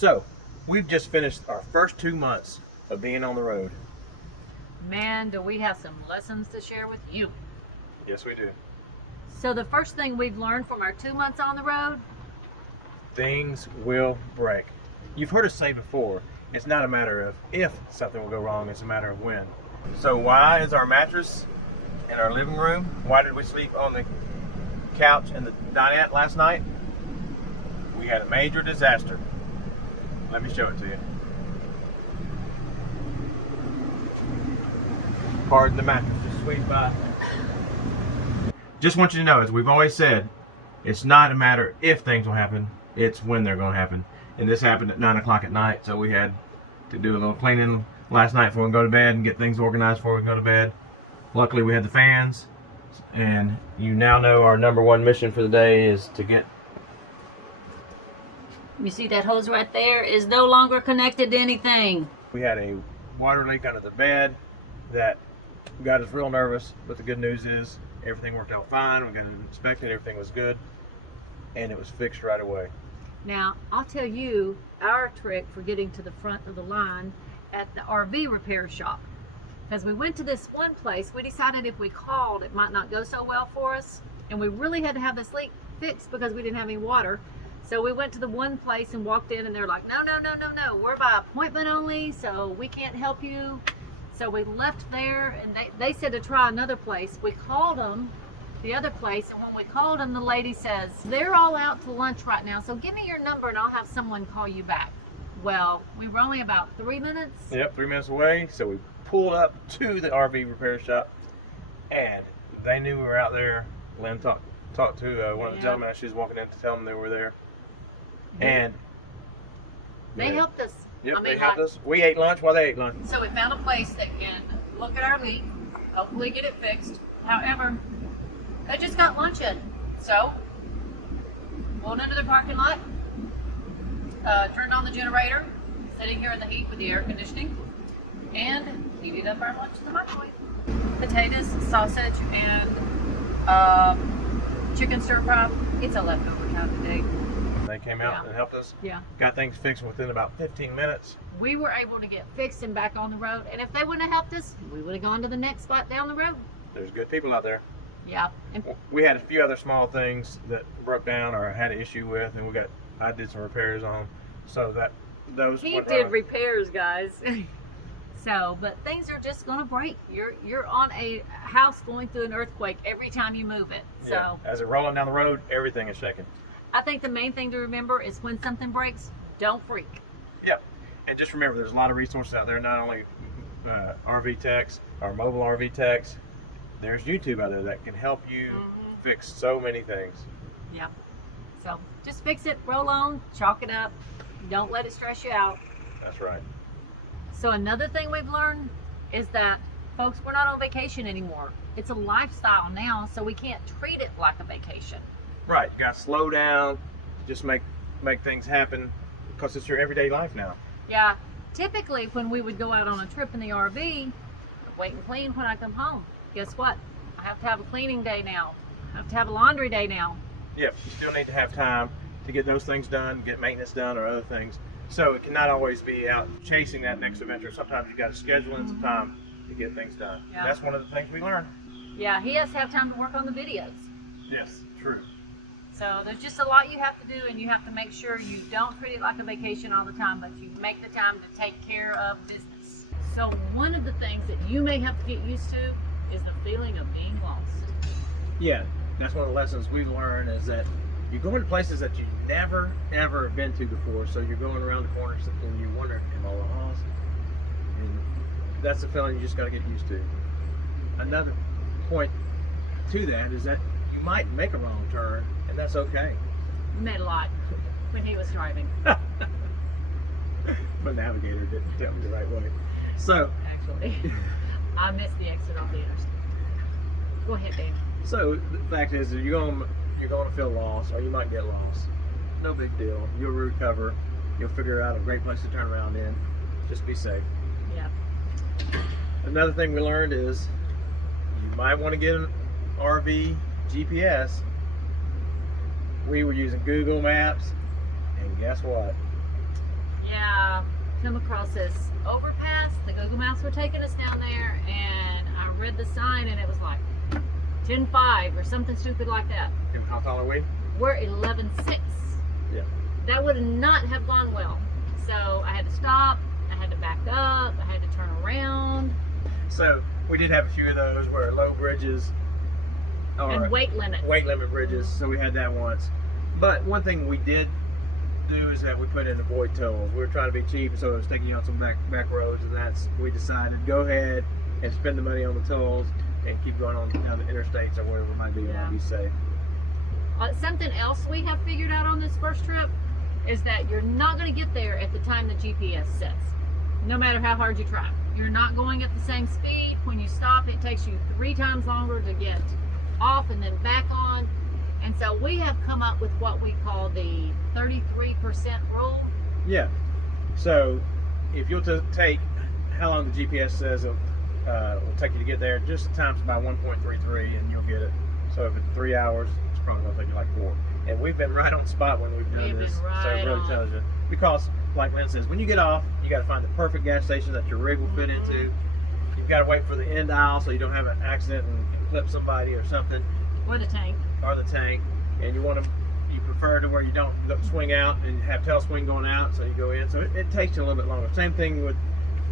So, we've just finished our first 2 months of being on the road. Man, do we have some lessons to share with you. Yes, we do. So the first thing we've learned from our 2 months on the road, Things will break. You've heard us say before, it's not a matter of if something will go wrong, it's a matter of when. So why is our mattress in our living room? Why did we sleep on the couch in the dinette last night? We had a major disaster. Let me show it to you. Pardon the mattress, just sweep by. Just want you to know, as we've always said, it's not a matter if things will happen, it's when they're going to happen. And this happened at 9 o'clock at night, so we had to do a little cleaning last night before we go to bed and get things organized before we go to bed. Luckily we had the fans, and you now know our #1 mission for the day is to get... you see that hose right there is no longer connected to anything. We had a water leak under the bed that got us real nervous, but the good news is everything worked out fine. We got it inspected, everything was good, and it was fixed right away. Now, I'll tell you our trick for getting to the front of the line at the RV repair shop. Because we went to this one place, we decided if we called, it might not go so well for us. And we really had to have this leak fixed because we didn't have any water. So we went to the one place and walked in, and they're like, no, we're by appointment only, so we can't help you. So we left there, and they said to try another place. We called them, the other place, and when we called them, the lady says, they're all out to lunch right now, so give me your number and I'll have someone call you back. Well, we were only about 3 minutes. Yep, 3 minutes away, so we pulled up to the RV repair shop, and they knew we were out there. Lynn talked to one of the gentlemen as she was walking in to tell them they were there. And they helped us. Yep, they helped us. We ate lunch while they ate lunch. So we found a place that can look at our leak, hopefully get it fixed. However, they just got lunch in. So, pulled into the parking lot, turned on the generator, sitting here in the heat with the air conditioning, and heated up our lunch in the microwave. Potatoes, sausage, and chicken stir fry. It's a leftover time today. They came out and helped us. Yeah. Got things fixed within about 15 minutes. We were able to get fixed and back on the road. And if they wouldn't have helped us, we would have gone to the next spot down the road. There's good people out there. Yeah. And we had a few other small things that broke down or had an issue with, and I did some repairs on them. So those he did repairs, guys. So, but things are just gonna break. You're on a house going through an earthquake every time you move it. So yeah. As it's rolling down the road, everything is shaking. I think the main thing to remember is when something breaks, don't freak. Yeah, and just remember, there's a lot of resources out there. Not only RV techs or mobile RV techs. There's YouTube out there that can help you fix so many things. Yeah. So just fix it, roll on, chalk it up. Don't let it stress you out. That's right. So another thing we've learned is that, folks, we're not on vacation anymore. It's a lifestyle now, so we can't treat it like a vacation. Right. You got to slow down, just make things happen, because it's your everyday life now. Yeah. Typically, when we would go out on a trip in the RV, wait and clean when I come home. Guess what? I have to have a cleaning day now. I have to have a laundry day now. Yep, you still need to have time to get those things done, get maintenance done or other things. So it cannot always be out chasing that next adventure. Sometimes you got to schedule in some time to get things done. Yeah. And that's one of the things we learned. Yeah, he has to have time to work on the videos. Yes, true. So there's just a lot you have to do, and you have to make sure you don't treat it like a vacation all the time, but you make the time to take care of business. So one of the things that you may have to get used to is the feeling of being lost. Yeah, that's one of the lessons we've learned, is that you're going to places that you've never, ever been to before. So you're going around the corners and you wonder, am I lost? And that's the feeling you just got to get used to. Another point to that is that you might make a wrong turn, and that's okay. We made a lot when he was driving. The navigator didn't tell me the right way. So actually, I missed the exit off the interstate. Go ahead, Dave. So the fact is that you're going to feel lost, or you might get lost. No big deal. You'll recover. You'll figure out a great place to turn around in. Just be safe. Yeah. Another thing we learned is you might want to get an RV GPS. We were using Google Maps, and guess what? come across this overpass. The Google Maps were taking us down there, and I read the sign, and it was like 10.5 or something stupid like that. And how tall are we? We're 11.6. Yeah. That would not have gone well. So I had to stop. I had to back up. I had to turn around. So we did have a few of those where low bridges or And weight limit. weight limit bridges. So we had that once. But one thing we did do is that we put in avoid tolls. We were trying to be cheap, so it was taking you on some back roads, and we decided go ahead and spend the money on the tolls and keep going on down the interstates or wherever it might be. Yeah. Be safe. Something else we have figured out on this first trip is that you're not going to get there at the time the GPS says, no matter how hard you try. You're not going at the same speed. When you stop, it takes you 3 times longer to get off and then back on. And so we have come up with what we call the 33% rule. Yeah. So if you'll take how long the GPS says it will take you to get there, just times by 1.33 and you'll get it. So if it's 3 hours, it's probably going to take you like 4. And we've been right on the spot when we've done this. So it really tells you. Because, like Lynn says, when you get off, you got to find the perfect gas station that your rig will fit into. You've got to wait for the end aisle so you don't have an accident and clip somebody or something. Or the tank. And you prefer to where you don't swing out and have tail swing going out, so you go in. So it takes you a little bit longer. Same thing with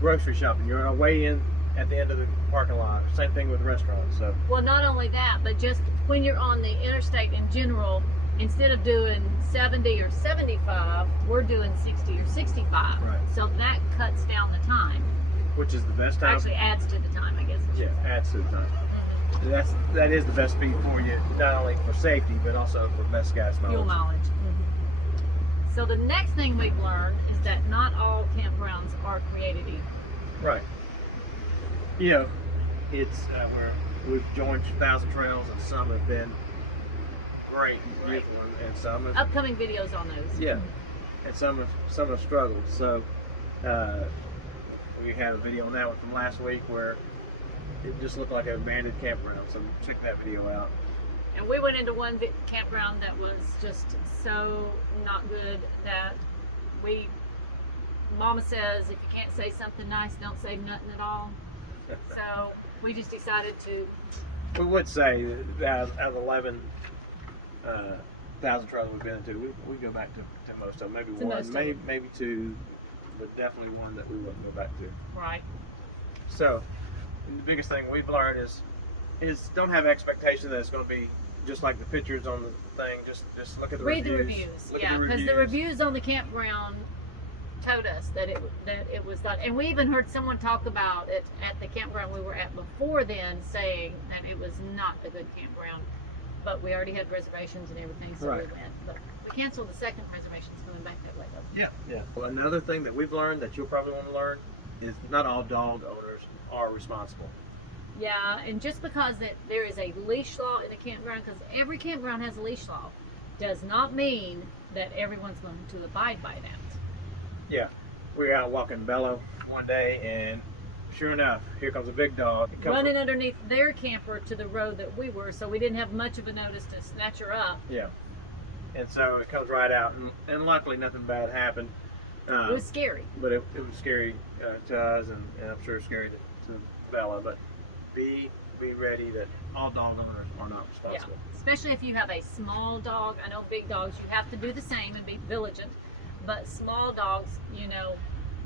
grocery shopping. You're way in at the end of the parking lot. Same thing with restaurants. So well, not only that, but just when you're on the interstate in general, instead of doing 70 or 75, we're doing 60 or 65. Right. So that cuts down the time. Which is the best time? Actually adds to the time, I guess. Yeah, adds to the time. That is the best speed for you, not only for safety, but also for best gas mileage. Fuel mileage. So the next thing we've learned is that not all campgrounds are created equal. Right. You know, it's we've joined 1,000 trails, and some have been great, beautiful, and some have, upcoming videos on those. Yeah, and some have struggled. So we had a video on that one from last week where it just looked like an abandoned campground. So check that video out. And we went into one campground that was just so not good that Mama says if you can't say something nice, don't say nothing at all. So we just decided to. We would say that out of 11,000 trails we've been to, we go back to most of them. Maybe one, maybe 2, but definitely one that we wouldn't go back to. Right. So the biggest thing we've learned is don't have expectation that it's going to be just like the pictures on the thing. Just look at the reviews. Read the reviews. Yeah, because the reviews on the campground told us that it was like, and we even heard someone talk about it at the campground we were at before then, saying that it was not a good campground. But we already had reservations and everything, so we went. But we canceled the second reservations going back that way though. Yeah. Well, another thing that we've learned that you'll probably want to learn is not all dog owners are responsible. Yeah, and just because there is a leash law in a campground, because every campground has a leash law, does not mean that everyone's going to abide by that. Yeah, we were out walking Bello one day, and sure enough, here comes a big dog. Running underneath their camper to the road that we were, so we didn't have much of a notice to snatch her up. Yeah, and so it comes right out, and luckily nothing bad happened. It was scary. But it was scary to us, and I'm sure scary to Bella, but be ready that all dog owners are not responsible. Yeah, especially if you have a small dog. I know big dogs, you have to do the same and be vigilant, but small dogs, you know,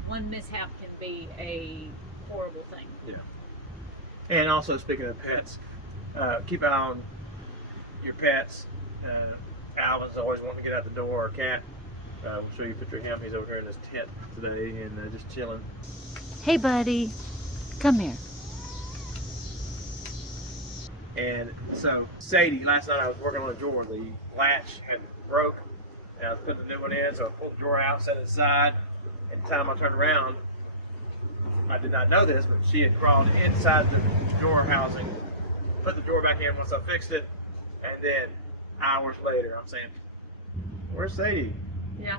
one mishap can be a horrible thing. Yeah. And also, speaking of pets, keep an eye on your pets. Alvin's always wanting to get out the door, or Cat. I'm sure you picture him. He's over here in his tent today and just chilling. Hey, buddy, come here. And so Sadie, last night I was working on a drawer. The latch had broke, and I was putting the new one in, so I pulled the drawer out, set it aside. And the time I turned around, I did not know this, but she had crawled inside the drawer housing, put the drawer back in once I fixed it, and then hours later, I'm saying, "Where's Sadie?" Yeah,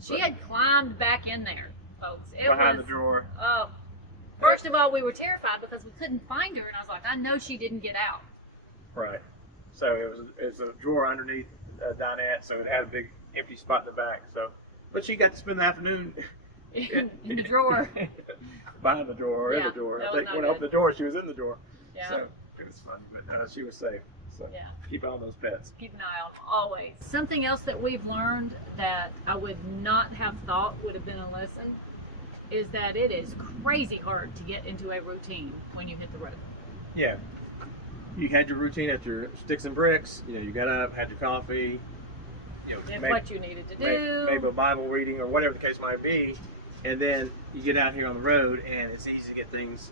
she had climbed back in there, folks. Behind the drawer. Oh, first of all, we were terrified because we couldn't find her, and I was like, I know she didn't get out. Right. So it was a drawer underneath Dinette, so it had a big empty spot in the back. So, but she got to spend the afternoon in the drawer. Behind the drawer or in Yeah, the drawer. that I was think not when I good. opened the door, she was in the drawer. Yeah. So it was fun, but she was safe. So Yeah. keep on those pets. Keep an eye on them, always. Something else that we've learned that I would not have thought would have been a lesson is that it is crazy hard to get into a routine when you hit the road. Yeah. You had your routine at your sticks and bricks. You know, you got up, had your coffee. You know, Did what you needed to do. maybe a Bible reading or whatever the case might be, and then you get out here on the road, and it's easy to get things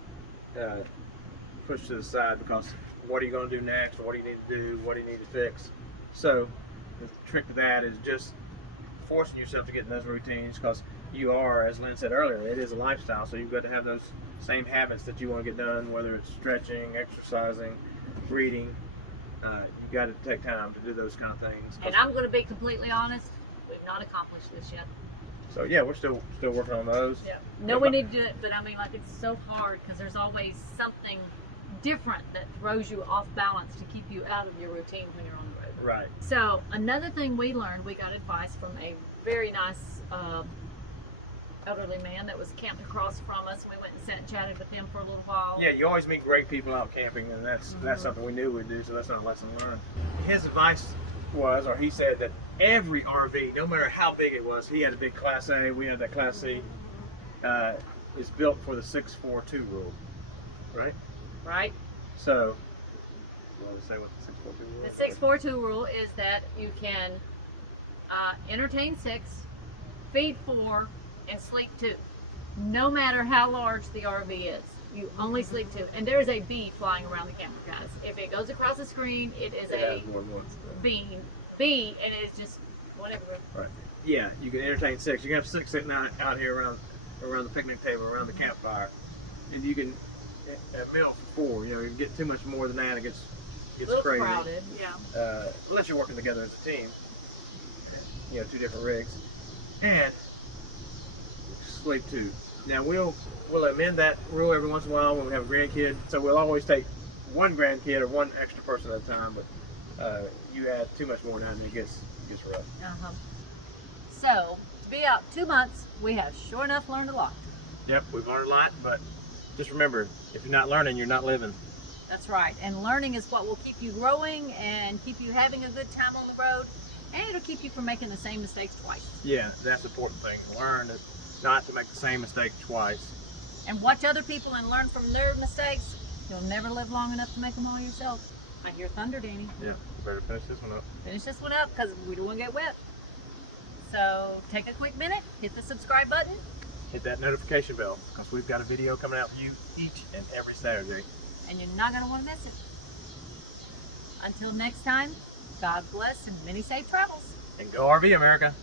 pushed to the side because what are you going to do next? What do you need to do? What do you need to fix? So the trick to that is just forcing yourself to get in those routines because you are, as Lynn said earlier, it is a lifestyle. So you've got to have those same habits that you want to get done, whether it's stretching, exercising, reading. You've got to take time to do those kind of things. And I'm going to be completely honest, we've not accomplished this yet. So yeah, we're still working on those. Yeah. No, we need to do it, but I mean, like, it's so hard because there's always something different that throws you off balance to keep you out of your routine when you're on the road. Right. So another thing we learned, we got advice from a very nice elderly man that was camping across from us, and we went and sat and chatted with him for a little while. Yeah, you always meet great people out camping, and that's something we knew we'd do, so that's not a lesson learned. His advice was, or he said, that every RV, no matter how big it was, he had a big Class A, we had that Class C, is built for the 642 rule, right? Right? So, you want to say what the 642 rule is? The 642 rule is that you can entertain 6, feed 4, and sleep 2. No matter how large the RV is, you only sleep 2. And there is a bee flying around the camper, guys. If it goes across the screen, it is a bee, and it's just whatever. Right. Yeah, you can entertain 6. You can have 6 sitting out here around the picnic table, around the campfire, and you can a meal for 4. You know, you get too much more than that, it gets A little crazy. crowded, yeah. Unless you're working together as a team, you know, 2 different rigs, and sleep 2. Now we'll amend that rule every once in a while when we have a grandkid. So we'll always take 1 grandkid or 1 extra person at a time. But you add too much more now, and it gets rough. So to be out 2 months, we have sure enough learned a lot. Yep, we've learned a lot, but just remember, if you're not learning, you're not living. That's right. And learning is what will keep you growing and keep you having a good time on the road, and it'll keep you from making the same mistakes twice. Yeah, that's the important thing. Learn not to make the same mistake twice. And watch other people and learn from their mistakes. You'll never live long enough to make them all yourself. I hear thunder, Danny. Yeah, you better finish this one up. Finish this one up because we don't want to get wet. So take a quick minute, hit the subscribe button. Hit that notification bell because we've got a video coming out for you each and every Saturday. And you're not going to want to miss it. Until next time, God bless and many safe travels. And go RV America.